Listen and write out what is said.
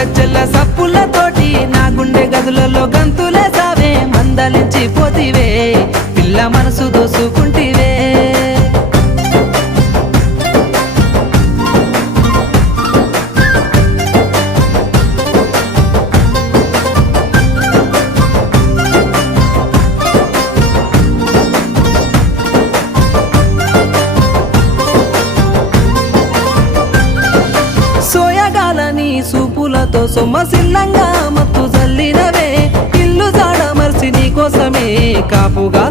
గజ్జల సప్పులతోటి నా గుండె గదులలో గంతులేసావే మందలించి పోతివే పిల్ల మనసు దోసుకుంటివే సోయగాలని సూపులతో సొమ్మసిల్లంగా మత్తు జల్లినవే ఇల్లు జాడ మర్చి నీ కోసమే కాపుగా